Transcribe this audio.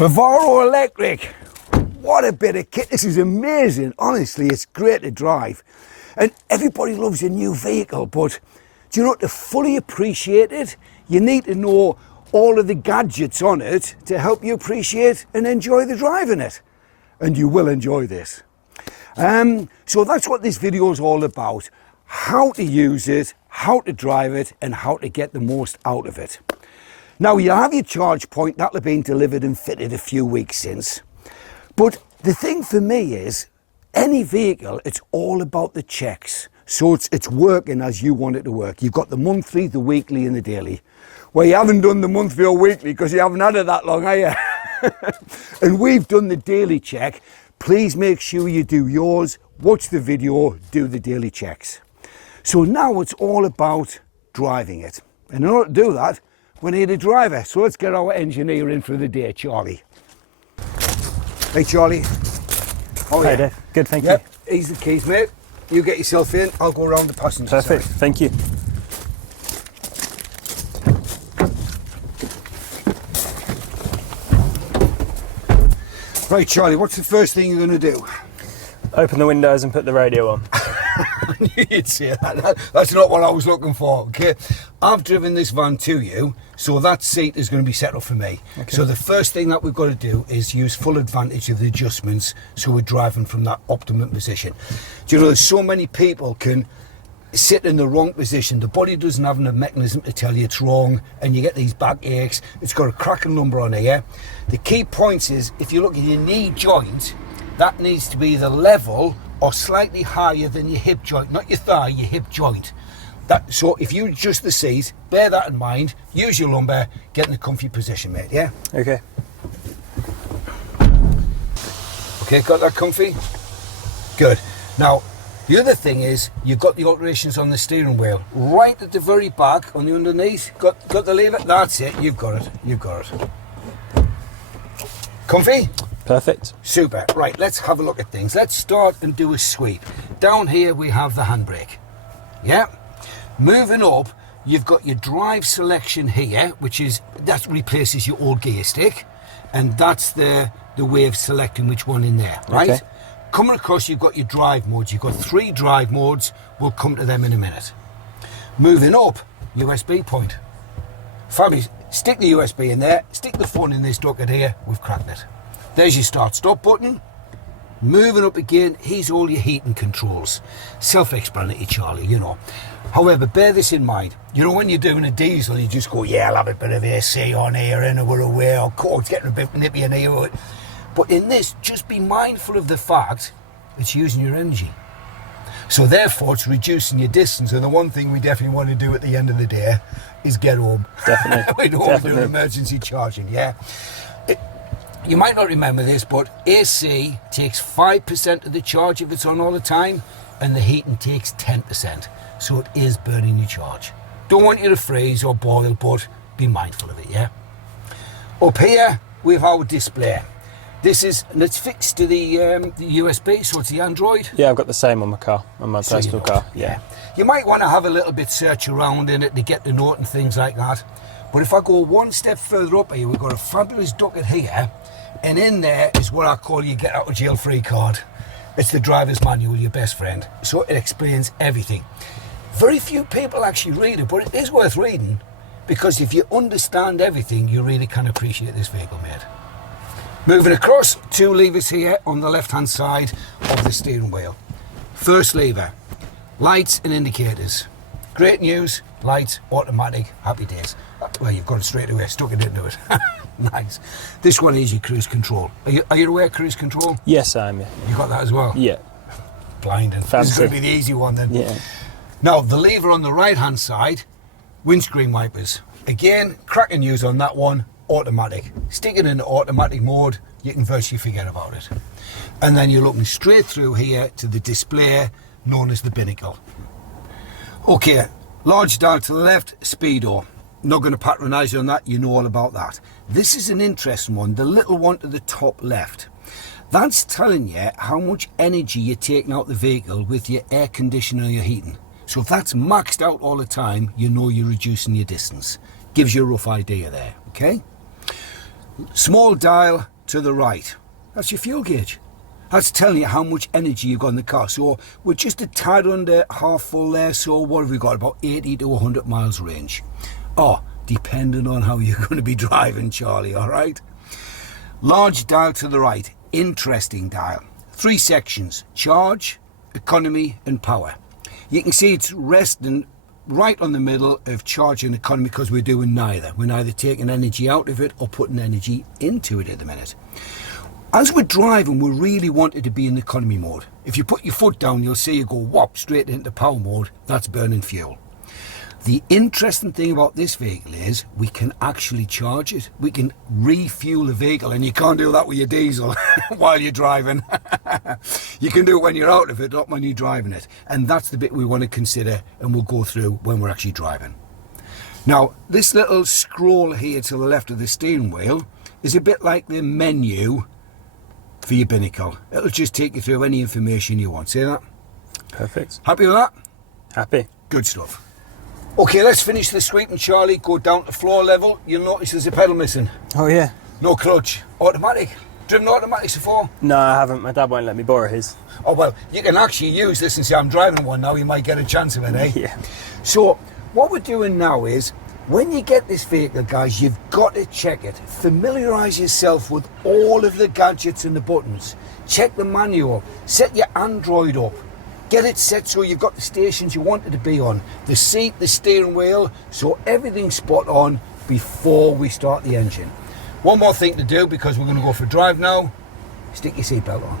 Vivaro electric. What a bit of kit. This is amazing. Honestly, it's great to drive. And everybody loves a new vehicle, but do you know, to fully appreciate it, you need to know all of the gadgets on it to help you appreciate and enjoy the driving it. And you will enjoy this. So that's what this video is all about. How to use it, how to drive it, and how to get the most out of it. Now, you have your charge point, that'll have been delivered and fitted a few weeks since. But the thing for me is, any vehicle, it's all about the checks. So it's working as you want it to work. You've got the monthly, the weekly, and the daily. Well, you haven't done the monthly or weekly because you haven't had it that long, have you? And we've done the daily check. Please make sure you do yours, watch the video, do the daily checks. So now it's all about driving it. And in order to do that, we need a driver. So let's get our engineer in for the day, Charlie. Hey, Charlie. Oh, Hi, yeah. Dave. Good, thank Yep. you. Here's the keys, mate. You get yourself in, I'll go around the passenger Perfect, side. thank you. Right, Charlie, what's the first thing you're going to do? Open the windows and put the radio on. I knew you'd say that. That's not what I was looking for, okay? I've driven this van to you, so that seat is going to be set up for me. Okay. So the first thing that we've got to do is use full advantage of the adjustments so we're driving from that optimum position. Do you know, there's so many people can sit in the wrong position. The body doesn't have a mechanism to tell you it's wrong, and you get these back aches. It's got a cracking number on here. The key points is, if you look at your knee joint, that needs to be the level or slightly higher than your hip joint, not your thigh, your hip joint. So if you adjust the seat, bear that in mind, use your lumbar, get in a comfy position, mate, yeah? Okay. Okay, got that comfy? Good. Now, the other thing is, you've got the alterations on the steering wheel. Right at the very back, on the underneath, got the lever? That's it, you've got it, you've got it. Comfy? Perfect. Super. Right, let's have a look at things. Let's start and do a sweep. Down here we have the handbrake. Yeah. Moving up, you've got your drive selection here, that replaces your old gear stick, and that's the way of selecting which one in there, right? Okay. Coming across, you've got your drive modes. You've got 3 drive modes. We'll come to them in a minute. Moving up, USB point. Family, stick the USB in there, stick the phone in this docket here, we've cracked it. There's your start-stop button. Moving up again, here's all your heating controls. Self-explanatory, Charlie, you know. However, bear this in mind. You know, when you're doing a diesel, you just go, yeah, I'll have a bit of AC on here, and we're aware, or it's getting a bit nippy in here. But in this, just be mindful of the fact it's using your energy. So therefore, it's reducing your distance. And the one thing we definitely want to do at the end of the day is get home. Definitely. We don't want to do an emergency charging, yeah? You might not remember this, but AC takes 5% of the charge if it's on all the time, and the heating takes 10%. So it is burning your charge. Don't want you to freeze or boil, but be mindful of it, yeah? Up here, we have our display. It's fixed to the USB, so it's the Android. Yeah, I've got the same on my car, on my personal car. Yeah. You might want to have a little bit search around in it to get the note and things like that. But if I go one step further up here, we've got a fabulous docket here, and in there is what I call your get out of jail free card. It's the driver's manual, your best friend. So it explains everything. Very few people actually read it, but it is worth reading, because if you understand everything, you really can appreciate this vehicle, mate. Moving across, 2 levers here on the left-hand side of the steering wheel. First lever, lights and indicators. Great news, lights, automatic, happy days. Well, you've got it straight away, stuck it into it. Nice. This one is your cruise control. Are you aware of cruise control? Yes, I am, yeah. You got that as well? Yeah. Blinding. Fancy. This is going to be the easy one then. Yeah. Now, the lever on the right-hand side, windscreen wipers. Again, cracking news on that one, automatic. Stick it in automatic mode, you can virtually forget about it. And then you're looking straight through here to the display known as the binnacle. Okay, large dial to the left, speedo. Not going to patronise you on that, you know all about that. This is an interesting one, the little one to the top left. That's telling you how much energy you're taking out the vehicle with your air conditioner or your heating. So if that's maxed out all the time, you know you're reducing your distance. Gives you a rough idea there, okay? Small dial to the right. That's your fuel gauge. That's telling you how much energy you've got in the car. So we're just a tad under half full there. So what have we got? About 80 to 100 miles range. Oh, depending on how you're going to be driving, Charlie, all right? Large dial to the right. Interesting dial. 3 sections: charge, economy and power. You can see it's resting right on the middle of charge and economy because we're doing neither. We're neither taking energy out of it or putting energy into it at the minute. As we're driving, we really want it to be in economy mode. If you put your foot down, you'll see you go whop straight into power mode. That's burning fuel. The interesting thing about this vehicle is we can actually charge it. We can refuel the vehicle, and you can't do that with your diesel while you're driving. You can do it when you're out of it, not when you're driving it. And that's the bit we want to consider, and we'll go through when we're actually driving. Now, this little scroll here to the left of the steering wheel is a bit like the menu for your binnacle. It'll just take you through any information you want. See that? Perfect. Happy with that? Happy. Good stuff. Okay, let's finish the sweep, and Charlie, go down to floor level. You'll notice there's a pedal missing. Oh yeah. No clutch. Automatic. Driven automatics before? No, I haven't. My dad won't let me borrow his. Oh, well, you can actually use this and say, I'm driving one now. You might get a chance of it, eh? Yeah. So what we're doing now is, when you get this vehicle, guys, you've got to check it. Familiarise yourself with all of the gadgets and the buttons. Check the manual. Set your Android up. Get it set so you've got the stations you want it to be on. The seat, the steering wheel, so everything's spot on before we start the engine. One more thing to do, because we're going to go for a drive now. Stick your seatbelt on.